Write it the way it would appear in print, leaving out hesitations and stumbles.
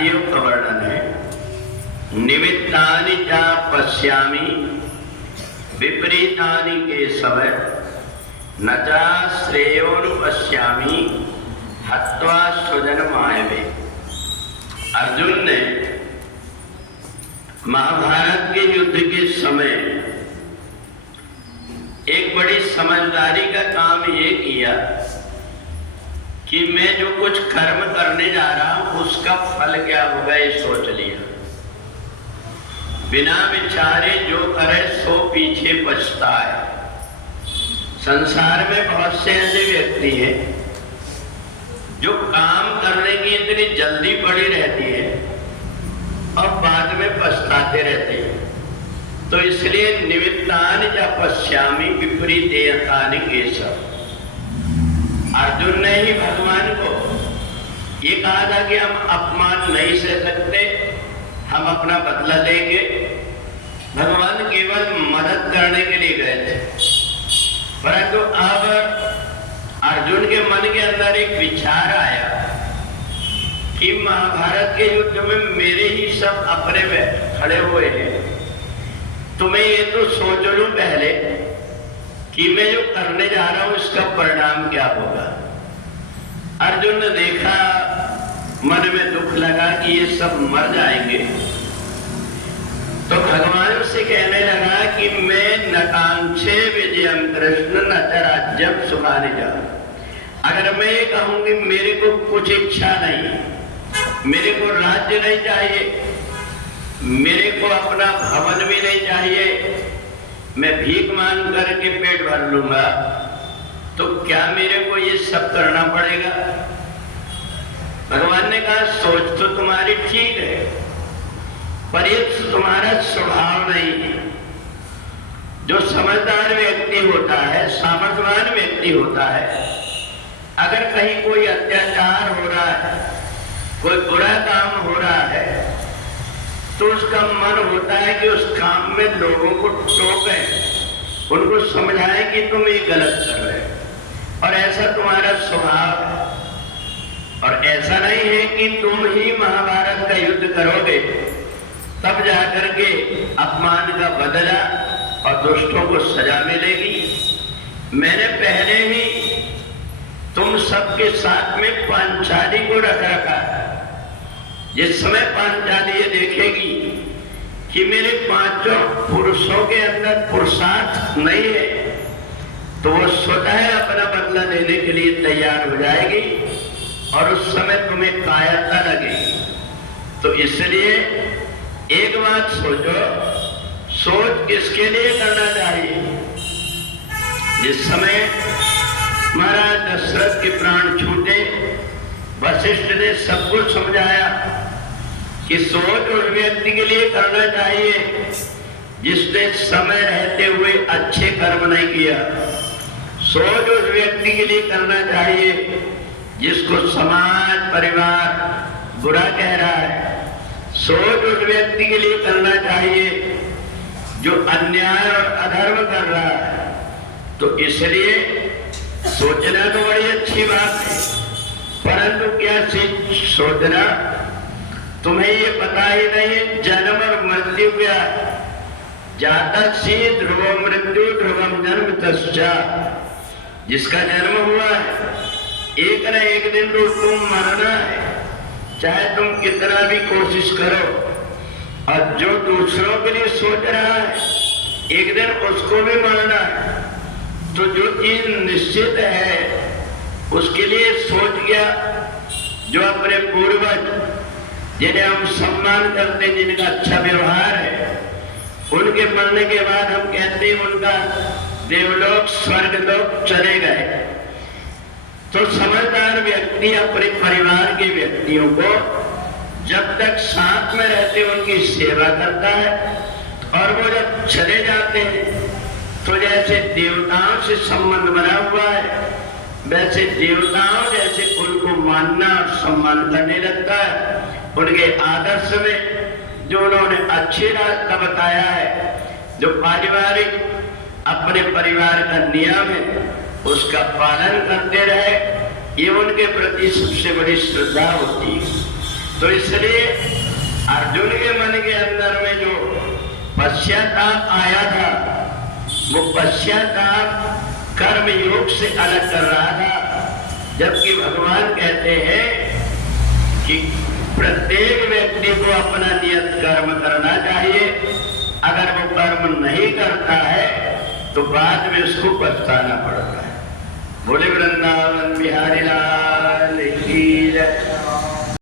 आदियों का वर्णन है। निमित्तानि च पश्यामि विपरीतानि केशव न च श्रेयोनुपश्यामि हत्वा स्वजनमायवे। अर्जुन ने महाभारत के युद्ध के समय एक बड़ी समझदारी का काम ये किया कि मैं जो कुछ कर्म करने जा रहा हूं उसका फल क्या होगा ये सोच लिया। बिना विचारे जो करे सो पीछे पछताए। संसार में बहुत से ऐसे व्यक्ति हैं जो काम करने की इतनी जल्दी पड़ी रहती है और बाद में पछताते रहते हैं। तो इसलिए निमित्तानि च पश्यामि विपरीतानि केशव। अर्जुन ने ही भगवान को ये कहा था कि हम अपमान नहीं सह सकते, हम अपना बदला लेंगे। भगवान केवल मदद करने के लिए गए थे, परंतु अब अर्जुन के मन के अंदर एक विचार आया कि महाभारत के युद्ध में मेरे ही सब अपने में खड़े हुए हैं, तो मैं ये तो सोच लूं पहले कि मैं जो करने जा रहा हूं इसका परिणाम क्या होगा। अर्जुन ने देखा, मन में दुख लगा कि ये सब मर जाएंगे, तो भगवान से कहने लगा कि मैं न कांक्षे विजयम कृष्ण न च राज्यम सुखानि जा। अगर मैं ये कहूंगी मेरे को कुछ इच्छा नहीं, मेरे को राज्य नहीं चाहिए, मेरे को अपना भवन भी नहीं चाहिए, मैं भीख मांग करके पेट भर लूंगा, तो क्या मेरे को ये सब करना पड़ेगा? भगवान ने कहा सोच तो तुम्हारी ठीक है, पर ये तुम्हारा स्वभाव नहीं है। जो समझदार व्यक्ति होता है, सामर्थ्यवान व्यक्ति होता है, अगर कहीं कोई अत्याचार हो रहा है, कोई बुरा काम हो रहा है, तो उसका मन होता है कि उस काम में लोगों को टोकें, उनको समझाएं कि तुम ये गलत कर रहे हो। और ऐसा तुम्हारा स्वभाव है। और ऐसा नहीं है कि तुम ही महाभारत का युद्ध करोगे तब जाकर के अपमान का बदला और दुष्टों को सजा मिलेगी। मैंने पहले ही तुम सबके साथ में पांचाली को रख रखा है। जिस समय पांचाली ये देखेगी कि मेरे पांचों पुरुषों के अंदर पुरुषार्थ नहीं है, तो वो स्वतः अपना बदला लेने के लिए तैयार हो जाएगी और उस समय तुम्हें कायरता लगेगी। तो इसलिए एक बात सोचो, सोच किसके लिए करना चाहिए? जिस समय महाराज दशरथ के प्राण छूटे, वशिष्ठ ने सब कुछ समझाया कि सोच उस व्यक्ति के लिए करना चाहिए जिसने समय रहते हुए अच्छे कर्म नहीं किया। सोच उस व्यक्ति के लिए करना चाहिए जिसको समाज परिवार बुरा कह रहा है। सोच उस व्यक्ति के लिए करना चाहिए जो अन्याय और अधर्म कर रहा है। तो इसलिए सोचना तो बड़ी अच्छी बात है, परंतु क्या सोचना, तुम्हें ये पता ही नहीं है जन्म और मृत्यु क्या है। जातक सी ध्रुव मृत्यु ध्रुवम जन्म तस्या। जिसका जन्म हुआ है एक न एक दिन तो तुम मरना है, चाहे तुम कितना भी कोशिश करो। और जो दूसरों के लिए सोच रहा है एक दिन उसको भी मरना है। तो जो चीज निश्चित है उसके लिए सोच गया। जो अपने पूर्वज जिन्हें हम सम्मान करते हैं, जिनका अच्छा व्यवहार है, उनके मरने के बाद हम कहते हैं उनका देवलोक स्वर्गलोक चले गए। तो समझदार व्यक्ति अपने परिवार के व्यक्तियों को जब तक साथ में रहते उनकी सेवा करता है, और वो जब चले जाते हैं तो जैसे देवताओं से संबंध बना हुआ है, वैसे देवताओं जैसे उनको मानना और सम्मान करने लगता है। उनके आदर्श में जो उन्होंने अच्छे रास्ता बताया है, जो पारिवारिक अपने परिवार का नियम है, उसका पालन करते रहे, ये उनके प्रति सबसे बड़ी श्रद्धा होती है। तो इसलिए अर्जुन के मन के अंदर में जो पश्चाताप आया था, वो पश्चाताप कर्म योग से अलग कर रहा था। जबकि भगवान कहते हैं कि प्रत्येक व्यक्ति को अपना नियत कर्म करना चाहिए। अगर वो कर्म नहीं करता है तो बाद में उसको पछताना पड़ता है। बोले वृंदावन बिहारी लाल